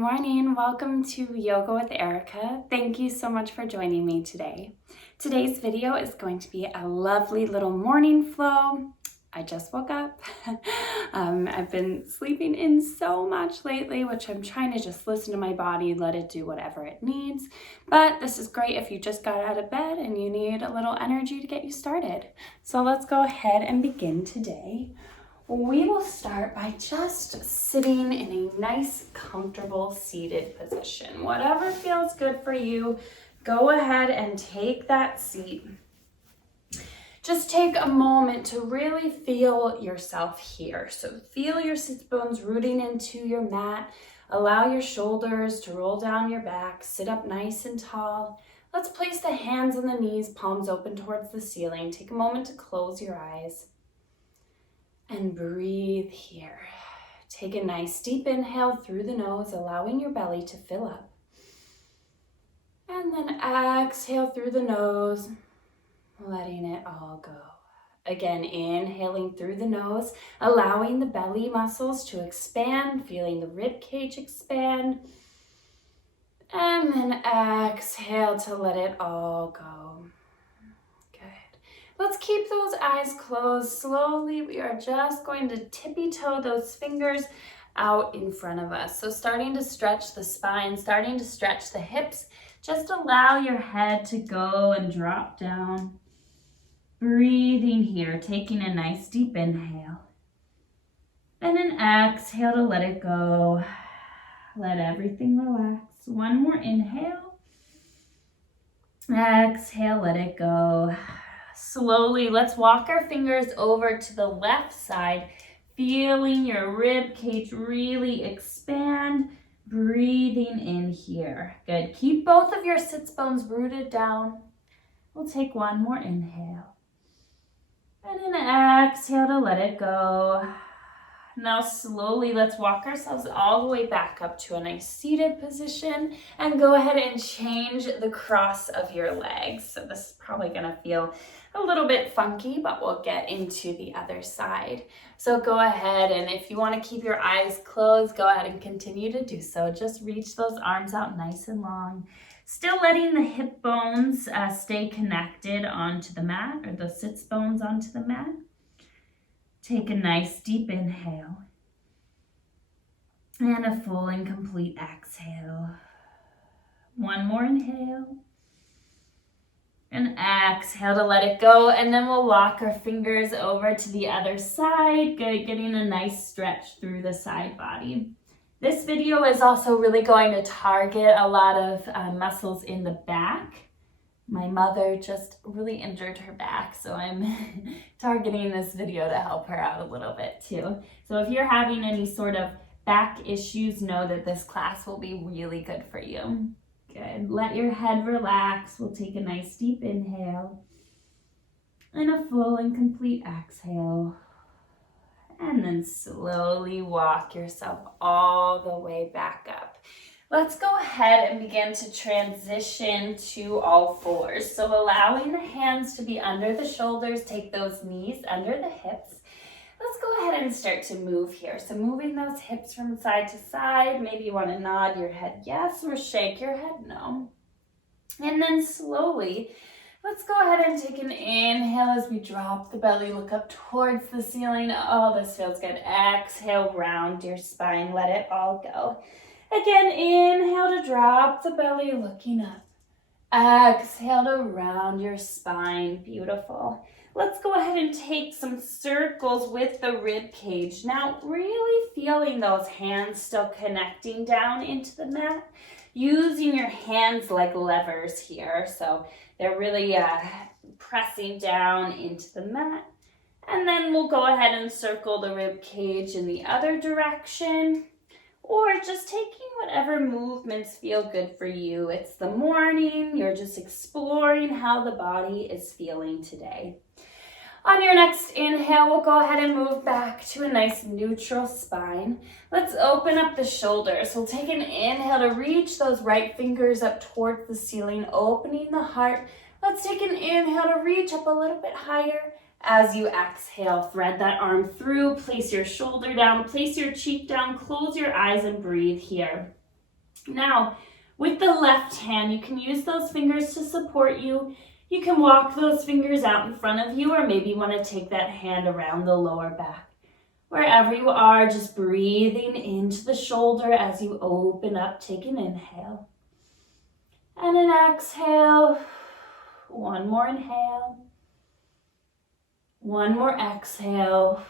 morning. Welcome to Yoga with Erica. Thank you so much for joining me today. Today's video is going to be a lovely little morning flow. I just woke up. I've been sleeping in so much lately, which I'm trying to just listen to my body, let it do whatever it needs. But this is great if you just got out of bed and you need a little energy to get you started. So let's go ahead and begin today. We will start by just sitting in a nice, comfortable seated position. Whatever feels good for you, go ahead and take that seat. Just take a moment to really feel yourself here. So feel your sit bones rooting into your mat. Allow your shoulders to roll down your back. Sit up nice and tall. Let's place the hands on the knees, palms open towards the ceiling. Take a moment to close your eyes. And breathe here. Take a nice deep inhale through the nose, allowing your belly to fill up. And then exhale through the nose, letting it all go. Again, inhaling through the nose, allowing the belly muscles to expand, feeling the rib cage expand. And then exhale to let it all go. Let's keep those eyes closed slowly. We are just going to tippy toe those fingers out in front of us. So starting to stretch the spine, starting to stretch the hips. Just allow your head to go and drop down. Breathing here, taking a nice deep inhale. And an exhale to let it go. Let everything relax. One more inhale. Exhale, let it go. Slowly, let's walk our fingers over to the left side, feeling your rib cage really expand, breathing in here. Good. Keep both of your sits bones rooted down. We'll take one more inhale. And an exhale to let it go. Now slowly, let's walk ourselves all the way back up to a nice seated position and go ahead and change the cross of your legs. So this is probably gonna feel a little bit funky, but we'll get into the other side. So go ahead, and if you wanna keep your eyes closed, go ahead and continue to do so. Just reach those arms out nice and long. Still letting the hip bones stay connected onto the mat, or the sits bones onto the mat. Take a nice deep inhale and a full and complete exhale. One more inhale and exhale to let it go, and then we'll walk our fingers over to the other side. Good, getting a nice stretch through the side body. This video is also really going to target a lot of muscles in the back. My mother just really injured her back, so I'm targeting this video to help her out a little bit too. So if you're having any sort of back issues, know that this class will be really good for you. Good. Let your head relax. We'll take a nice deep inhale and a full and complete exhale. And then slowly walk yourself all the way back up. Let's go ahead and begin to transition to all fours. So allowing the hands to be under the shoulders, take those knees under the hips. Let's go ahead and start to move here. So moving those hips from side to side. Maybe you want to nod your head yes or shake your head no. And then slowly, let's go ahead and take an inhale as we drop the belly, look up towards the ceiling. Oh, this feels good. Exhale, round your spine, let it all go. Again, inhale to drop the belly, looking up. Exhale to round your spine. Beautiful. Let's go ahead and take some circles with the rib cage. Now, really feeling those hands still connecting down into the mat. Using your hands like levers here. So they're really pressing down into the mat. And then we'll go ahead and circle the rib cage in the other direction. Or just taking whatever movements feel good for you. It's the morning, you're just exploring how the body is feeling today. On your next inhale, we'll go ahead and move back to a nice neutral spine. Let's open up the shoulders. We'll take an inhale to reach those right fingers up towards the ceiling, opening the heart. Let's take an inhale to reach up a little bit higher. As you exhale, thread that arm through, place your shoulder down, place your cheek down, close your eyes and breathe here. Now, with the left hand, you can use those fingers to support you. You can walk those fingers out in front of you, or maybe you want to take that hand around the lower back. Wherever you are, just breathing into the shoulder as you open up. Take an inhale. And an exhale. One more inhale. One more exhale.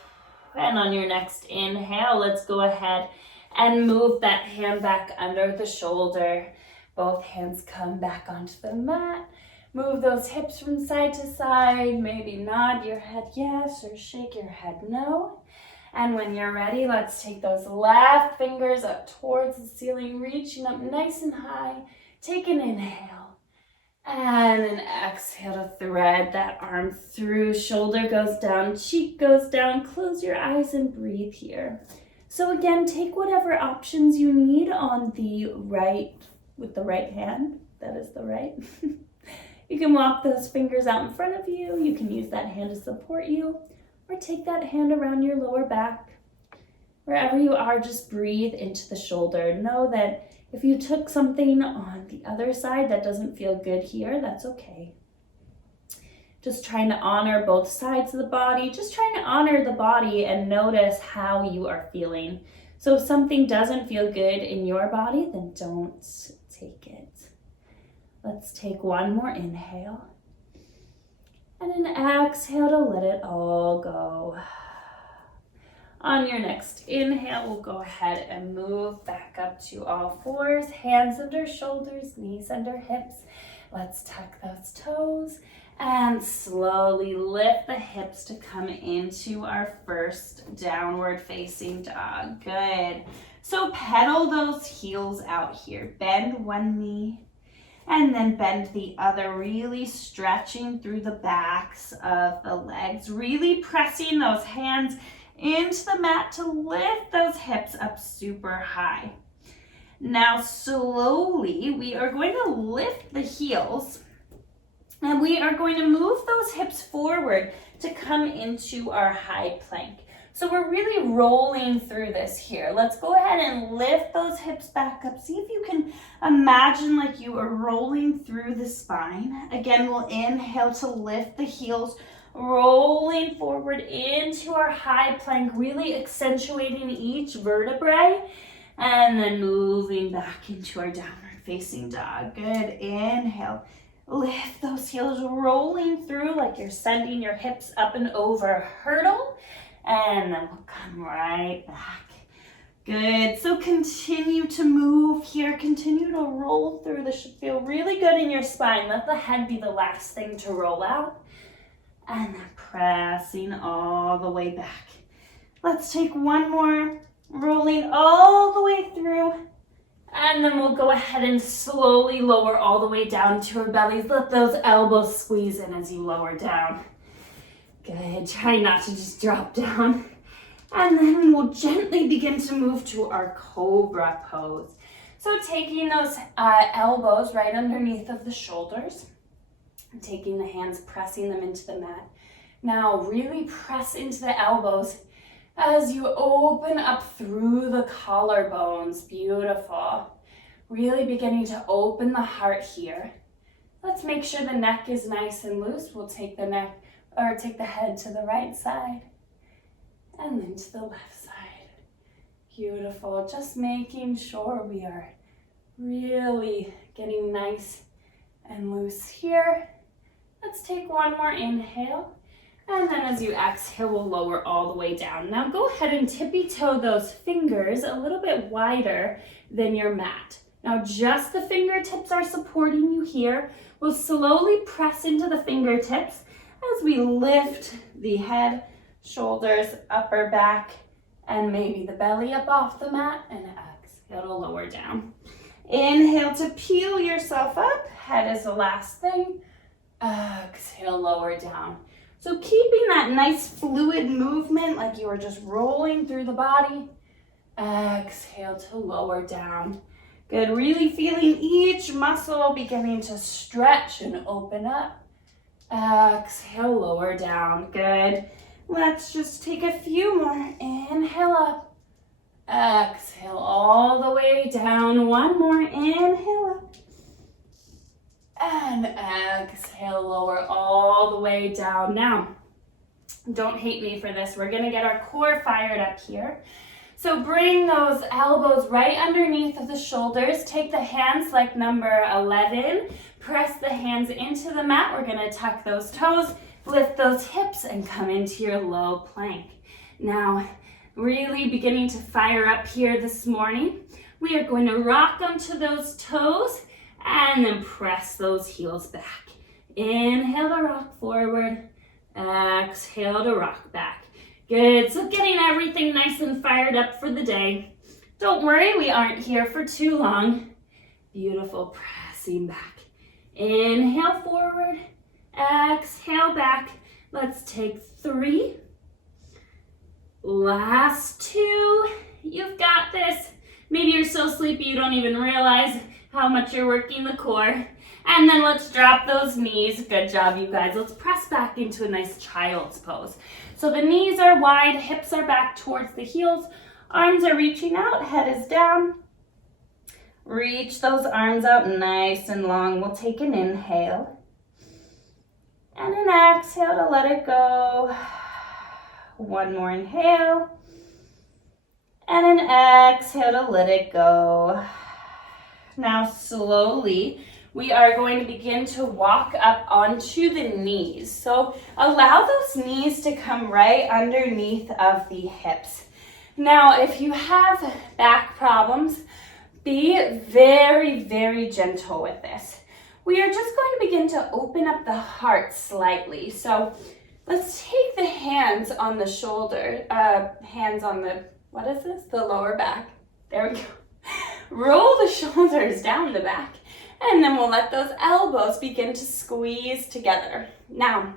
And on your next inhale, let's go ahead and move that hand back under the shoulder. Both hands come back onto the mat. Move those hips from side to side. Maybe nod your head yes or shake your head no. And when you're ready, let's take those left fingers up towards the ceiling, reaching up nice and high. Take an inhale. And an exhale to thread that arm through. Shoulder goes down, cheek goes down. Close your eyes and breathe here. So again, take whatever options you need on the right, with the right hand. That is the right. You can walk those fingers out in front of you. You can use that hand to support you, or take that hand around your lower back. Wherever you are, just breathe into the shoulder. Know that if you took something on the other side that doesn't feel good here, that's okay. Just trying to honor both sides of the body. Just trying to honor the body and notice how you are feeling. So if something doesn't feel good in your body, then don't take it. Let's take one more inhale. And an exhale to let it all go. On your next inhale, we'll go ahead and move back up to all fours. Hands under shoulders, knees under hips. Let's tuck those toes and slowly lift the hips to come into our first downward facing dog. Good. So pedal those heels out here. Bend one knee and then bend the other, really stretching through the backs of the legs, really pressing those hands into the mat to lift those hips up super high. Now slowly we are going to lift the heels and we are going to move those hips forward to come into our high plank. So we're really rolling through this here. Let's go ahead and lift those hips back up. See if you can imagine like you are rolling through the spine. Again, we'll inhale to lift the heels, rolling forward into our high plank, really accentuating each vertebrae, and then moving back into our downward facing dog. Good. Inhale. Lift those heels, rolling through like you're sending your hips up and over a hurdle. And then we'll come right back. Good. So continue to move here. Continue to roll through. This should feel really good in your spine. Let the head be the last thing to roll out. And then pressing all the way back. Let's take one more. Rolling all the way through. And then we'll go ahead and slowly lower all the way down to our bellies. Let those elbows squeeze in as you lower down. Good. Try not to just drop down. And then we'll gently begin to move to our cobra pose. So taking those elbows right underneath of the shoulders, and taking the hands, pressing them into the mat. Now really press into the elbows as you open up through the collarbones. Beautiful. Really beginning to open the heart here. Let's make sure the neck is nice and loose. We'll take the neck, or take the head to the right side and then to the left side. Beautiful. Just making sure we are really getting nice and loose here. Let's take one more inhale. And then as you exhale, we'll lower all the way down. Now go ahead and tippy toe those fingers a little bit wider than your mat. Now just the fingertips are supporting you here. We'll slowly press into the fingertips as we lift the head, shoulders, upper back, and maybe the belly up off the mat, and exhale to lower down. Inhale to peel yourself up. Head is the last thing. Exhale, lower down. So keeping that nice fluid movement like you are just rolling through the body. Exhale to lower down. Good. Really feeling each muscle beginning to stretch and open up. Exhale, lower down. Good. Let's just take a few more. Inhale up. Exhale all the way down. One more. Inhale up. And exhale, lower all the way down. Now, don't hate me for this. We're going to get our core fired up here. So bring those elbows right underneath of the shoulders. Take the hands like number 11. Press the hands into the mat. We're going to tuck those toes, lift those hips, and come into your low plank. Now, really beginning to fire up here this morning. We are going to rock onto those toes and then press those heels back. Inhale to rock forward. Exhale to rock back. Good, so getting everything nice and fired up for the day. Don't worry, we aren't here for too long. Beautiful, pressing back. Inhale forward, exhale back. Let's take 3. Last 2. You've got this. Maybe you're so sleepy you don't even realize how much you're working the core. And then let's drop those knees. Good job, you guys. Let's press back into a nice child's pose. So the knees are wide, hips are back towards the heels, arms are reaching out, head is down. Reach those arms out nice and long. We'll take an inhale. And an exhale to let it go. One more inhale. And an exhale to let it go. Now slowly, we are going to begin to walk up onto the knees. So allow those knees to come right underneath of the hips. Now, if you have back problems, be very, very gentle with this. We are just going to begin to open up the heart slightly. So let's take the hands on the shoulder, hands on the, what is this? The lower back. There we go. Roll the shoulders down the back. And then we'll let those elbows begin to squeeze together. Now,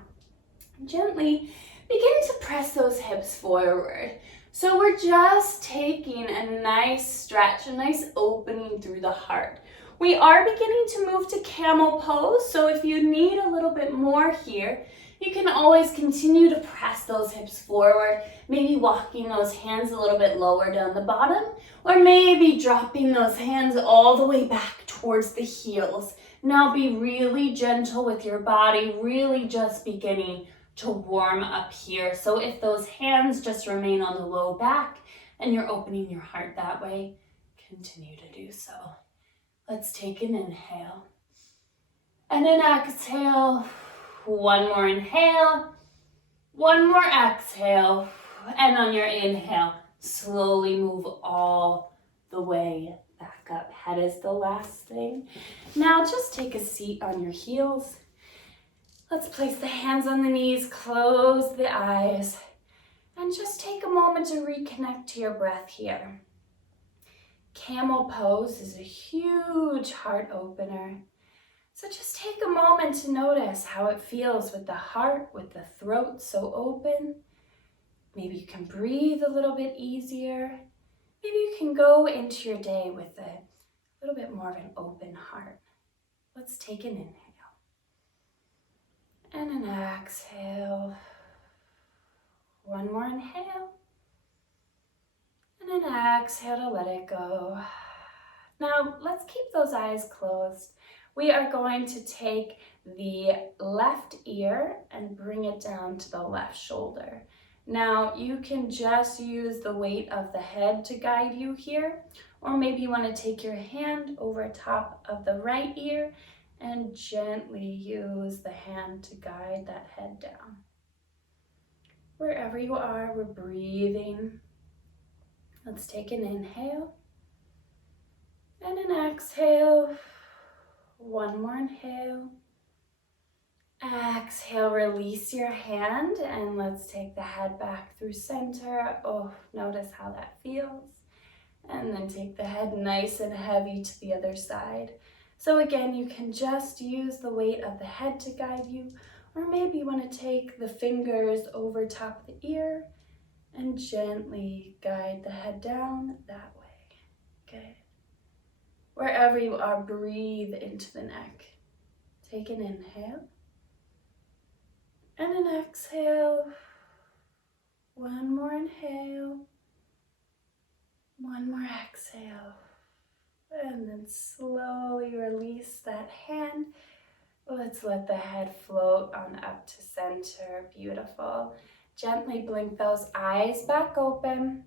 gently begin to press those hips forward. So we're just taking a nice stretch, a nice opening through the heart. We are beginning to move to camel pose, so if you need a little bit more here, you can always continue to press those hips forward, maybe walking those hands a little bit lower down the bottom, or maybe dropping those hands all the way back towards the heels. Now be really gentle with your body, really just beginning to warm up here. So if those hands just remain on the low back and you're opening your heart that way, continue to do so. Let's take an inhale and an exhale. One more inhale, one more exhale, and on your inhale, slowly move all the way back up. Head is the last thing. Now just take a seat on your heels. Let's place the hands on the knees, close the eyes, and just take a moment to reconnect to your breath here. Camel pose is a huge heart opener. So just take a moment to notice how it feels with the heart, with the throat so open. Maybe you can breathe a little bit easier. Maybe you can go into your day with a little bit more of an open heart. Let's take an inhale. And an exhale. One more inhale. And an exhale to let it go. Now let's keep those eyes closed. We are going to take the left ear and bring it down to the left shoulder. Now you can just use the weight of the head to guide you here, or maybe you want to take your hand over top of the right ear and gently use the hand to guide that head down. Wherever you are, we're breathing. Let's take an inhale and an exhale. One more inhale. Exhale, release your hand and let's take the head back through center. Oh, notice how that feels. And then take the head nice and heavy to the other side. So again, you can just use the weight of the head to guide you, or maybe you want to take the fingers over top of the ear and gently guide the head down that way. Good. Wherever you are, breathe into the neck. Take an inhale and an exhale. One more inhale. One more exhale. And then slowly release that hand. Let's let the head float on up to center. Beautiful. Gently blink those eyes back open.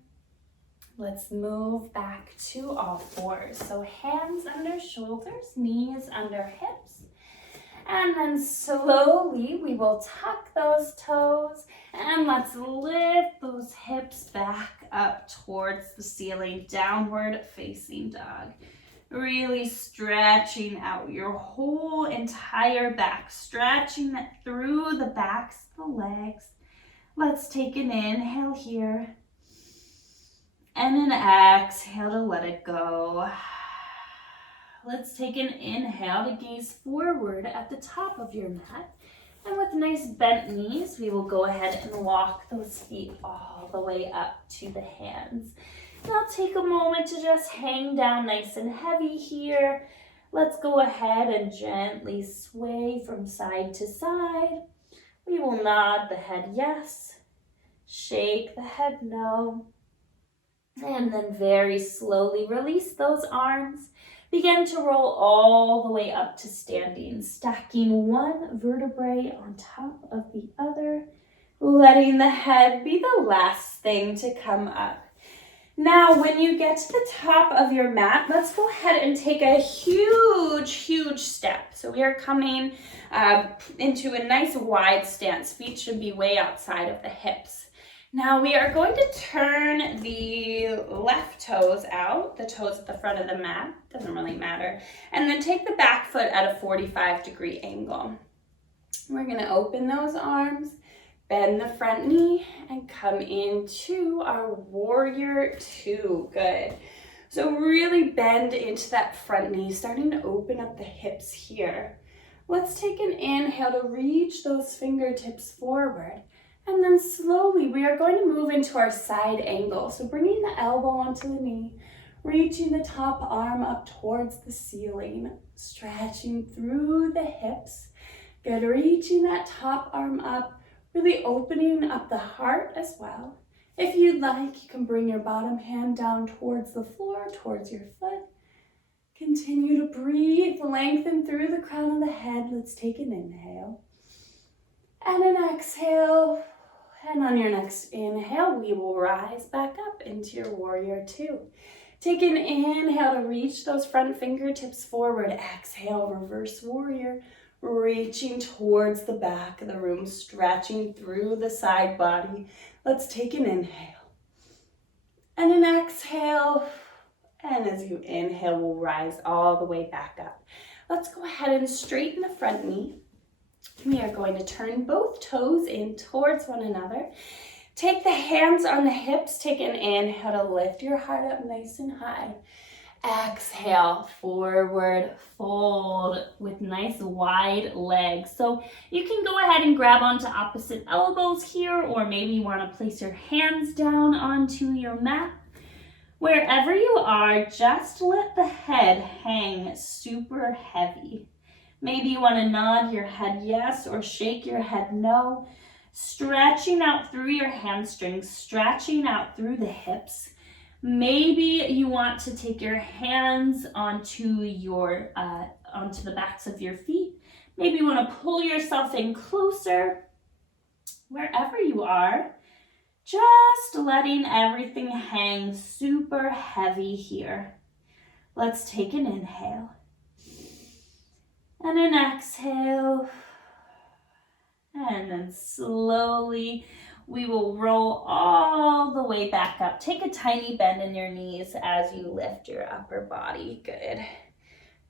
Let's move back to all fours. So hands under shoulders, knees under hips. And then slowly we will tuck those toes and let's lift those hips back up towards the ceiling, downward facing dog. Really stretching out your whole entire back, stretching it through the backs of the legs. Let's take an inhale here and an exhale to let it go. Let's take an inhale to gaze forward at the top of your mat. And with nice bent knees, we will go ahead and walk those feet all the way up to the hands. Now take a moment to just hang down nice and heavy here. Let's go ahead and gently sway from side to side. We will nod the head yes, shake the head no, and then very slowly release those arms. Begin to roll all the way up to standing, stacking one vertebrae on top of the other, letting the head be the last thing to come up. Now, when you get to the top of your mat, let's go ahead and take a huge step. So we are coming into a nice wide stance. Feet should be way outside of the hips. Now we are going to turn the left toes out, the toes at the front of the mat, doesn't really matter, and then take the back foot at a 45-degree angle. We're going to open those arms, bend the front knee, and come into our warrior two. Good. So really bend into that front knee, starting to open up the hips here. Let's take an inhale to reach those fingertips forward. And then slowly we are going to move into our side angle. So bringing the elbow onto the knee, reaching the top arm up towards the ceiling, stretching through the hips. Good, reaching that top arm up, really opening up the heart as well. If you'd like, you can bring your bottom hand down towards the floor, towards your foot. Continue to breathe, lengthen through the crown of the head. Let's take an inhale and an exhale. And on your next inhale, we will rise back up into your warrior two. Take an inhale to reach those front fingertips forward. Exhale, reverse warrior, reaching towards the back of the room, stretching through the side body. Let's take an inhale and an exhale. And as you inhale, we'll rise all the way back up. Let's go ahead and straighten the front knee. We are going to turn both toes in towards one another. Take the hands on the hips. Take an inhale to lift your heart up nice and high. Exhale, forward fold with nice wide legs. So you can go ahead and grab onto opposite elbows here, or maybe you want to place your hands down onto your mat. Wherever you are, just let the head hang super heavy. Maybe you want to nod your head yes or shake your head no. Stretching out through your hamstrings, stretching out through the hips. Maybe you want to take your hands onto the backs of your feet. Maybe you want to pull yourself in closer. Wherever you are, just letting everything hang super heavy here. Let's take an inhale and an exhale. And then slowly we will roll all the way back up. Take a tiny bend in your knees as you lift your upper body. Good.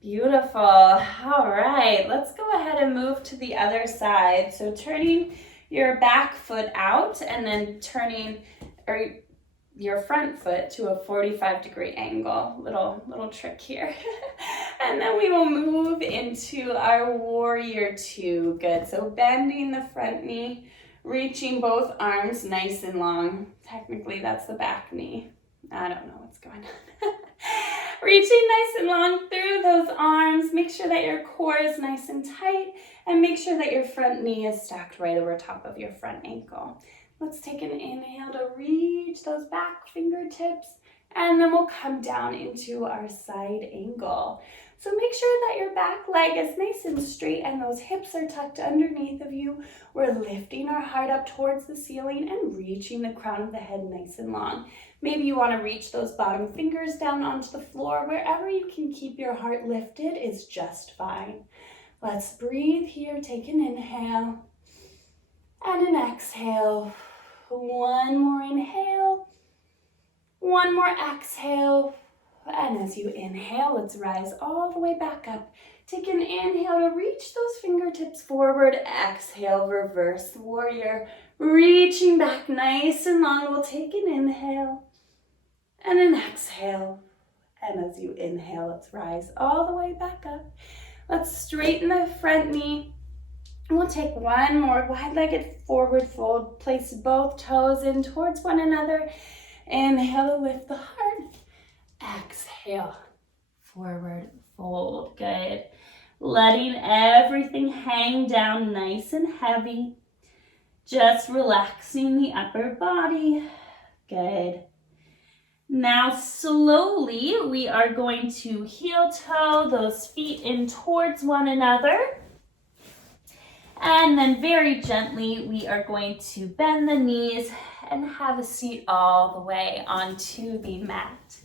Beautiful. All right, let's go ahead and move to the other side. So turning your back foot out and then turning your front foot to a 45-degree angle. Little trick here. And then we will move into our warrior two. Good. So bending the front knee, reaching both arms nice and long. Technically, that's the back knee. I don't know what's going on. Reaching nice and long through those arms. Make sure that your core is nice and tight, and make sure that your front knee is stacked right over top of your front ankle. Let's take an inhale to reach those back fingertips, And then we'll come down into our side angle. So make sure that your back leg is nice and straight and those hips are tucked underneath of you. We're lifting our heart up towards the ceiling and reaching the crown of the head nice and long. Maybe you want to reach those bottom fingers down onto the floor. Wherever you can keep your heart lifted is just fine. Let's breathe here. Take an inhale and an exhale. One more inhale. One more exhale. And as you inhale, let's rise all the way back up. Take an inhale to reach those fingertips forward. Exhale, reverse warrior. Reaching back nice and long. We'll take an inhale and an exhale. And as you inhale, let's rise all the way back up. Let's straighten the front knee. We'll take one more wide-legged forward fold. Place both toes in towards one another. Inhale to lift the heart. Exhale, forward fold. Good. Letting everything hang down nice and heavy. Just relaxing the upper body. Good. Now slowly we are going to heel toe those feet in towards one another. And then very gently we are going to bend the knees and have a seat all the way onto the mat.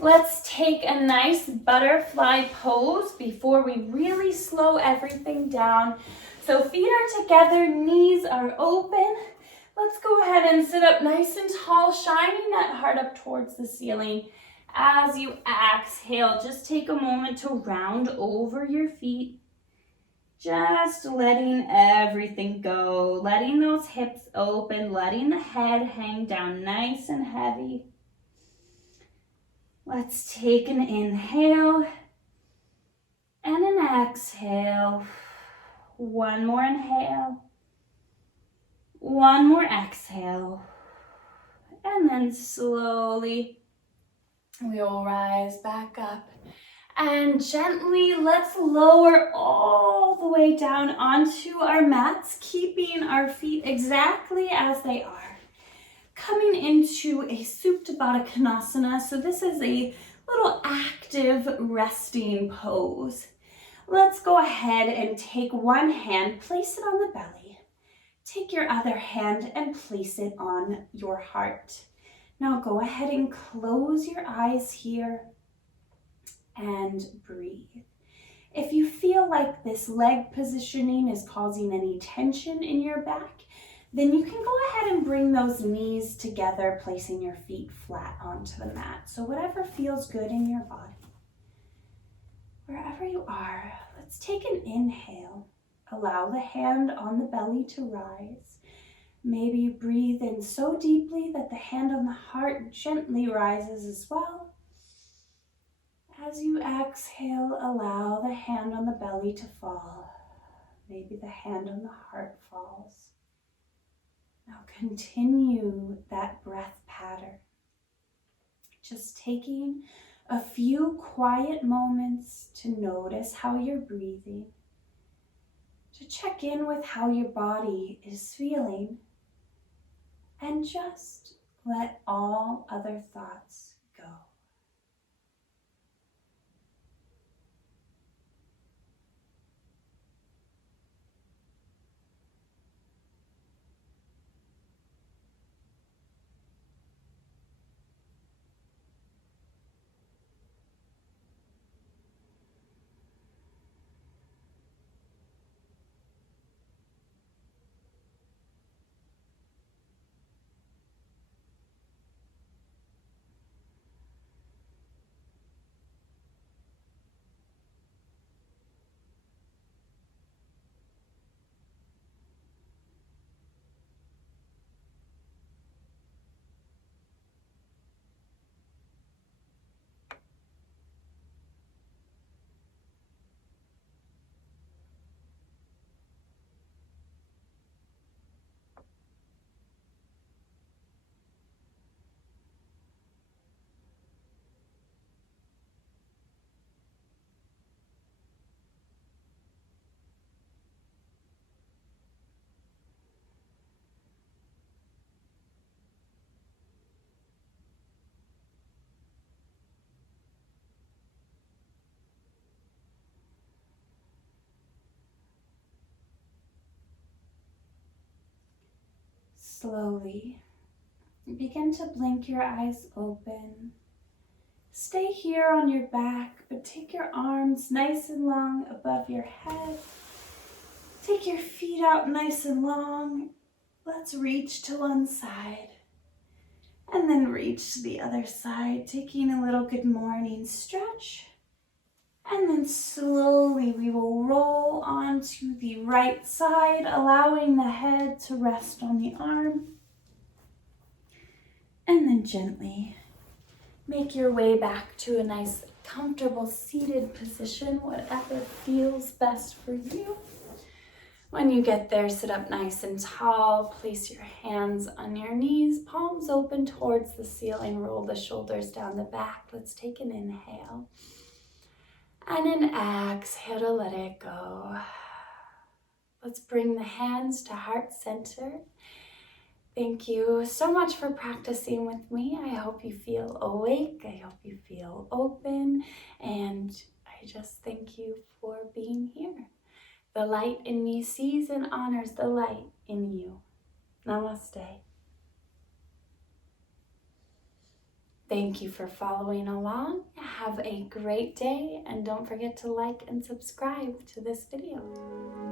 Let's take a nice butterfly pose before we really slow everything down. So feet are together, knees are open. Let's go ahead and sit up nice and tall, shining that heart up towards the ceiling. As you exhale, just take a moment to round over your feet. Just letting everything go, letting those hips open, letting the head hang down nice and heavy. Let's take an inhale and an exhale. One more inhale. One more exhale. And then slowly we'll rise back up. And gently, let's lower all the way down onto our mats, keeping our feet exactly as they are. Coming into a Supta Baddha Konasana. So this is a little active resting pose. Let's go ahead and take one hand, place it on the belly. Take your other hand and place it on your heart. Now go ahead and close your eyes here and breathe. If you feel like this leg positioning is causing any tension in your back, then you can go ahead and bring those knees together, placing your feet flat onto the mat. So whatever feels good in your body. Wherever you are, let's take an inhale. Allow the hand on the belly to rise. Maybe you breathe in so deeply that the hand on the heart gently rises as well. As you exhale, allow the hand on the belly to fall. Maybe the hand on the heart falls. Now continue that breath pattern. Just taking a few quiet moments to notice how you're breathing, to check in with how your body is feeling, and just let all other thoughts go. slowly begin to blink your eyes open. Stay here on your back, but take your arms nice and long above your head. Take your feet out nice and long. Let's reach to one side and then reach to the other side, taking a little good morning stretch. And then slowly we will roll onto the right side, allowing the head to rest on the arm. And then gently make your way back to a nice, comfortable seated position, whatever feels best for you. When you get there, sit up nice and tall. Place your hands on your knees, palms open towards the ceiling. Roll the shoulders down the back. Let's take an inhale. And an exhale to let it go. Let's bring the hands to heart center. Thank you so much for practicing with me. I hope you feel awake. I hope you feel open. And I just thank you for being here. The light in me sees and honors the light in you. Namaste. Thank you for following along. Have a great day, and don't forget to like and subscribe to this video.